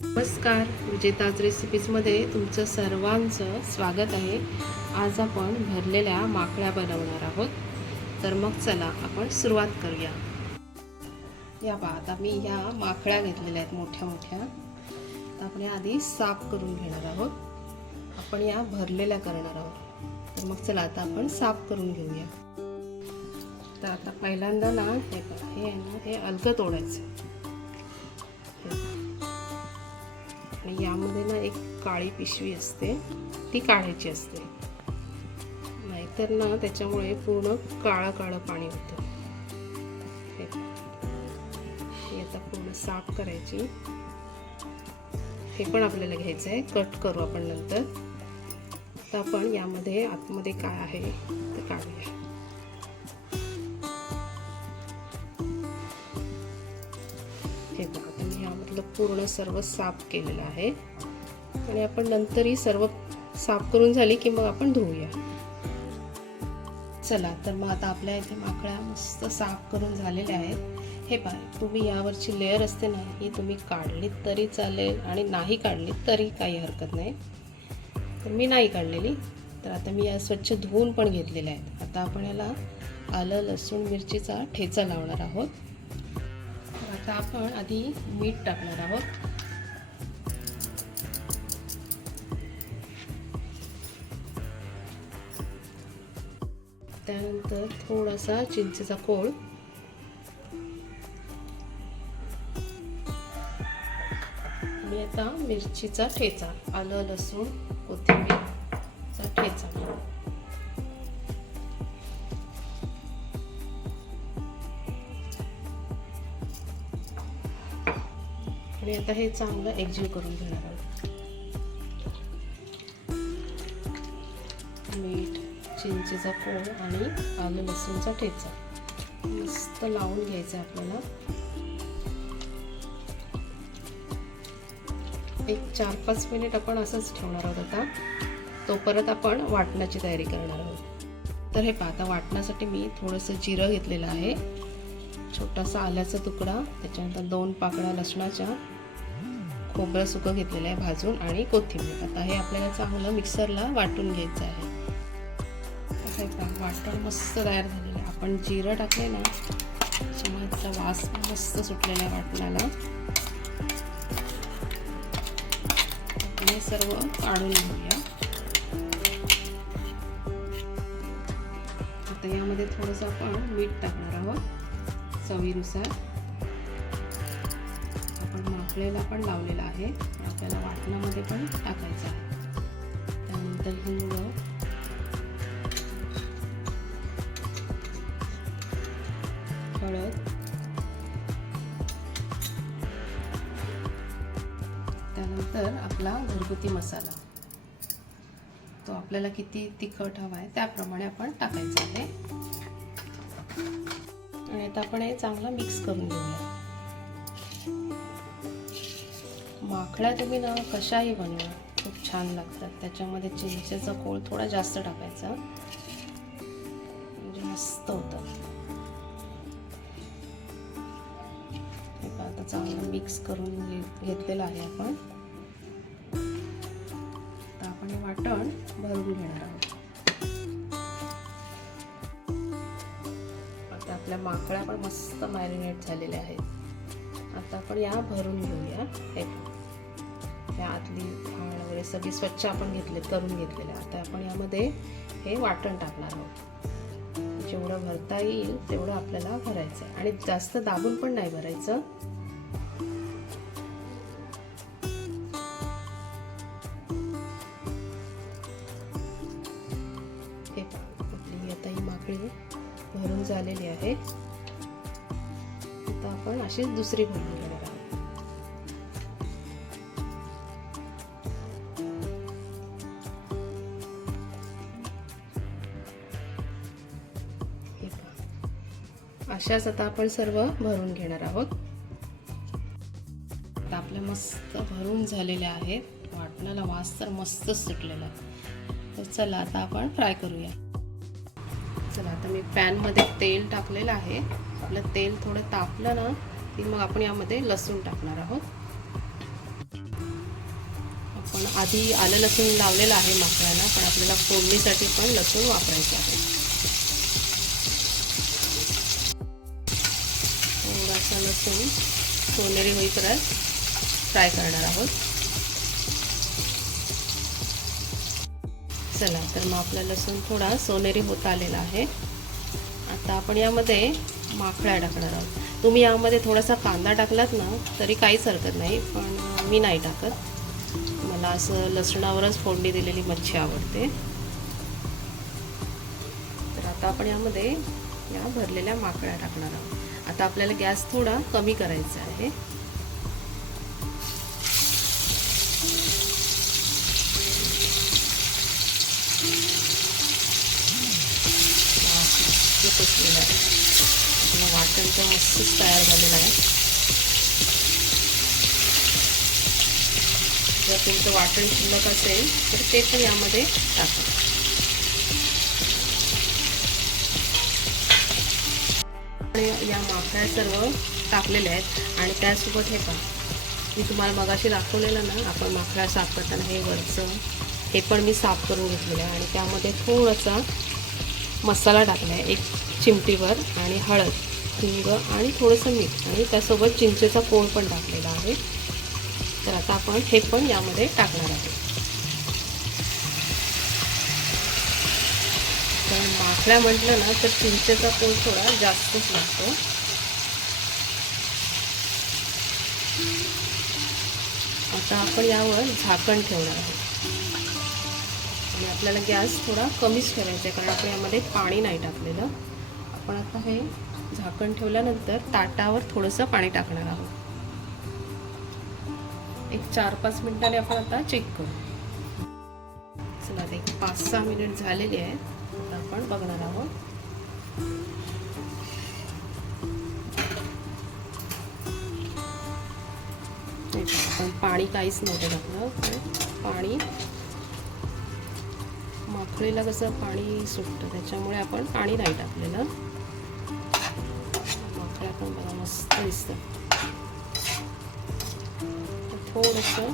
नमस्कार, विजेताज रेसिपीजमध्ये तुमचं सर्वांचं स्वागत आहे. आज आपण भरलेल्या माकड्या बनवणार आहोत. तर मग चला आपण सुरुवात करूया. या पहा, आता मी ह्या माकड्या घेतलेल्या आहेत मोठ्या मोठ्या. तर आपण आधी साफ करून घेणार आहोत. आपण या भरलेल्या करणार आहोत. तर मग चला आता आपण साफ करून घेऊया. तर आता पहिल्यांदा ना हे पहा, हे आहे ना, हे अलगद तोडायचं. आणि यामध्ये ना एक काळी पिशवी असते, ती काढायची असते, नाहीतर ना त्याच्यामुळे पूर्ण काळं काळं पाणी होतं. हे आता पूर्ण साफ करायची. हे पण आपल्याला घ्यायचं आहे, कट करू आपण नंतर. आता आपण यामध्ये आतमध्ये काय आहे ते काढूया. हे बघा, मी यामधलं पूर्ण सर्व साफ केलेलं आहे. आणि आपण नंतर ही सर्व साफ करून झाली की मग आपण धुवूया. चला, तर मग आता आपल्या इथे माकड्या मस्त साफ करून झालेल्या आहेत. हे पहा, तुम्ही यावरची लेअर असते ना, ही तुम्ही काढलीत तरी चालेल आणि नाही काढलीत तरी काही हरकत नाही. तर मी नाही काढलेली. तर आता मी या स्वच्छ धुवून पण घेतलेल्या आहेत. आता आपण याला आलं, लसूण, मिरचीचा ठेचा लावणार आहोत. आता आपण आधी मीठ टाकणार आहोत. त्यानंतर थोडासा चिंचेचा कोळ, आणि आता मिरचीचा ठेचा, आलं, लसूण, कोथिंबीरचा ठेचा. आणि आता हे चांगलं एकजीव करून घेणार आहोत. मीठ, चिंचेचा कोळ आणि आलं लसूणचा ठेचा मस्त लावून घ्यायचं आपल्याला. एक 4-5 मिनिट आपण असंच ठेवणार आहोत. आता तो परत आपण वाटणाची तयारी करणार आहोत. तर हे पहा, आता वाटण्यासाठी मी थोडंसं जिरं घेतलेलं आहे, छोटासा आल्याचा तुकडा, त्याच्यानंतर 2 पाकळ्या लसणाच्या, खोबरं सुकं घेतलेलं आहे भाजून, आणि कोथिंबीर. आता हे आपल्याला चांगलं मिक्सरला वाटून घ्यायचं आहे. हे पहा, वाटण मस्त तयार झालेलं आहे. आपण जिरं टाकले ना, त्याच्यामुळे त्याचा वास मस्त सुटलेला आहे वाटणाला. आपण हे सर्व काढून घेऊया. आता यामध्ये थोडंसं आपण मीठ टाकणार आहोत चवीनुसार. आपण माकडेला पण लावलेला आहे, आपल्याला वाटणामध्ये पण टाकायचं आहे. त्यानंतर हिंग, हळद, त्यानंतर आपला घरगुती मसाला. तो आपल्याला किती तिखट हवा आहे त्याप्रमाणे आपण टाकायचा आहे. आणि आता आपण हे चांगलं मिक्स करून घेऊया. माकड्या तुम्ही ना कशाही बनवा, खूप छान लागतात. त्याच्यामध्ये चिंचेचा कोळ थोडा जास्त टाकायचा, म्हणजे मस्त होतं. आता चांगलं मिक्स करून घेतलेलं आहे आपण. आता आपण हे वाटण भरून घेणार आहोत. आता आपल्या माकड्या पण मस्त मॅरिनेट झालेल्या आहेत. आता आपण या भरून घेऊया. हे आतली घाण वगैरे सगळी स्वच्छ आपण करून घेतलेलं. आता आपण यामध्ये हे वाटण टाकणार आहोत. जेवढं भरता येईल तेवढं आपल्याला भरायचं आहे, आणि जास्त दाबून पण नाही भरायचं. हे आपली आता ही माकडी भरून झालेली आहे. आता आपण अशीच दुसरी भरून घेणार आहोत. अशाच आता आपण सर्व भरून घेणार आहोत. आता आपल्या मस्त भरून झालेल्या आहेत. वाटणाला वास तर मस्त सुटलेला. तर चला आता आपण फ्राय करूया. चला, आता मी पॅनमध्ये तेल टाकलेलं आहे. आपलं तेल थोडं तापलं ना की मग आपण यामध्ये लसूण टाकणार आहोत. आपण आधी आलं लसूण लावलेलं आहे माकळ्यांना, पण आपल्याला फोडणीसाठी पण लसूण वापरायचं आहे. थोडासा लसूण सोनेरी होईपर्यंत फ्राय करणार आहोत. चला, तर मग आपला लसूण थोडा सोनेरी होत आलेला आहे. आता आपण यामध्ये माकळ्या टाकणार आहोत. तुम्ही यामध्ये थोडासा कांदा टाकलात ना तरी काहीच हरकत नाही, पण मी नाही टाकत. मला असं लसणावरच फोडणी दिलेली मच्छी आवडते. तर आता आपण यामध्ये या भरलेल्या माकळ्या टाकणार आहोत. आता आपल्याला गॅस थोडा कमी करायचा आहे. आपलं वाटण तर मस्तच तयार झालेलं आहे. जर तुमचं वाटण शिल्लक असेल तर ते पण यामध्ये टाका. आणि या माकळ्या सर्व टाकलेल्या आहेत आणि त्यासोबत हे पहा, मी तुम्हाला मगाशी दाखवलेलं ना आपण माकळ्या साफ करताना हे वरचं हे पण मी साफ करून घेतलेलं आहे. आणि त्यामध्ये थोडासा मसाला टाकला आहे, 1 चिमटीवर, आणि हळद, हिंग आणि थोडंसं मीठ, आणि त्यासोबत चिंचेचा कोळ पण टाकलेला आहे. तर आता आपण हे पण यामध्ये टाकणार आहोत. तर माकळ्या म्हटलं ना तर चिंचेचा कोळ थोडा जास्तच लागतो. आता आपण यावर झाकण ठेवणार आहोत. आणि आपल्याला गॅस थोडा कमीच ठेवायचा आहे, कारण आपण यामध्ये पाणी नाही टाकलेलं. आपण आता हे झाकण ठेवल्यानंतर ताटावर थोडंसं पाणी टाकणार आहोत. एक 4-5 मिनिटांनी आपण आता चेक करू. चला, आता एक 5-6 मिनिट झालेली आहेत. आता आपण बघणार आहोत. आपण पाणी काहीच नव्हतं टाकलं. पाणी माकळीला कसं पाणी सुटतं त्याच्यामुळे आपण पाणी नाही टाकलेलं. माकळ्या पण बघा मस्त दिसतं. थोडंसं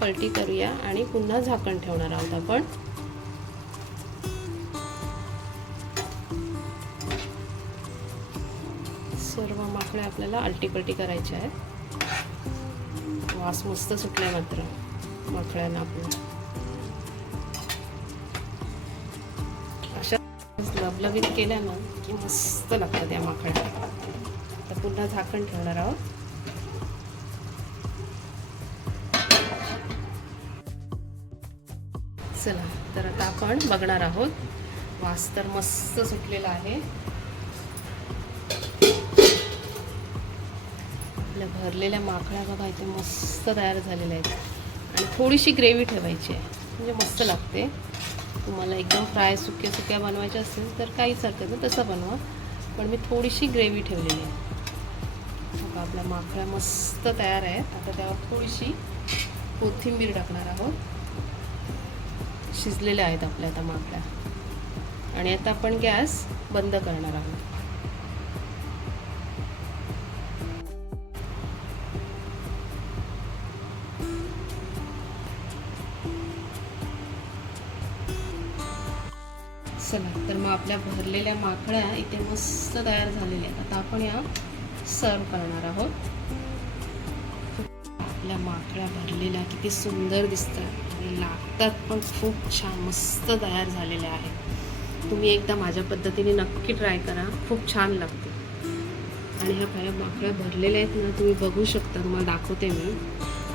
पलटी करूया आणि पुन्हा झाकण ठेवणार आहोत आपण. सर्व माकळ्या आपल्याला आलटी पलटी करायच्या आहेत. वास मस्त सुटलाय मात्र माकळ्यांना आपल्याला. लवलवीत केल्या ना की मस्त लागतात या माकळ्या. तर पुन्हा झाकण ठेवणार आहोत. चला, तर आता आपण बघणार आहोत. वास तर मस्त सुटलेला आहे. आपल्या भरलेल्या माकळ्या बघा इथे मस्त तयार झालेल्या आहेत. आणि थोडीशी ग्रेव्ही ठेवायची आहे म्हणजे मस्त लागते. तुम्हाला एकदम फ्राय सुक्या बनवायच्या असेल तर काहीच हरकत नाही, तसं बनवा. पण मी थोडीशी ग्रेव्ही ठेवलेली आहे. बघा आपल्या माकळ्या मस्त तयार आहेत. आता त्यावर थोडीशी कोथिंबीर टाकणार आहोत. शिजलेल्या आहेत आपल्या आता माकळ्या. आणि आता आपण गॅस बंद करणार आहोत. चला, तर मग आपल्या भरलेल्या माकळ्या इथे मस्त तयार झालेल्या आहेत. आता आपण या सर्व करणार आहोत. आपल्या माकळ्या भरलेल्या किती सुंदर दिसतात आणि लागतात पण खूप छान मस्त तयार झालेल्या आहेत. तुम्ही एकदा माझ्या पद्धतीने नक्की ट्राय करा, खूप छान लागते. आणि ह्या माकळ्या भरलेल्या आहेत ना, तुम्ही बघू शकता, तुम्हाला दाखवते मी.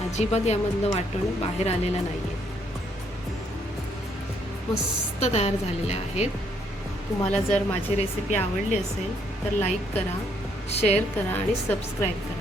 अजिबात यामधलं वाटण बाहेर आलेलं नाही आहे. मस्त तयार झालेल्या आहेत. तुम्हाला जर माझी रेसिपी आवडली असेल तर लाईक करा, शेअर करा आणि सबस्क्राईब करा.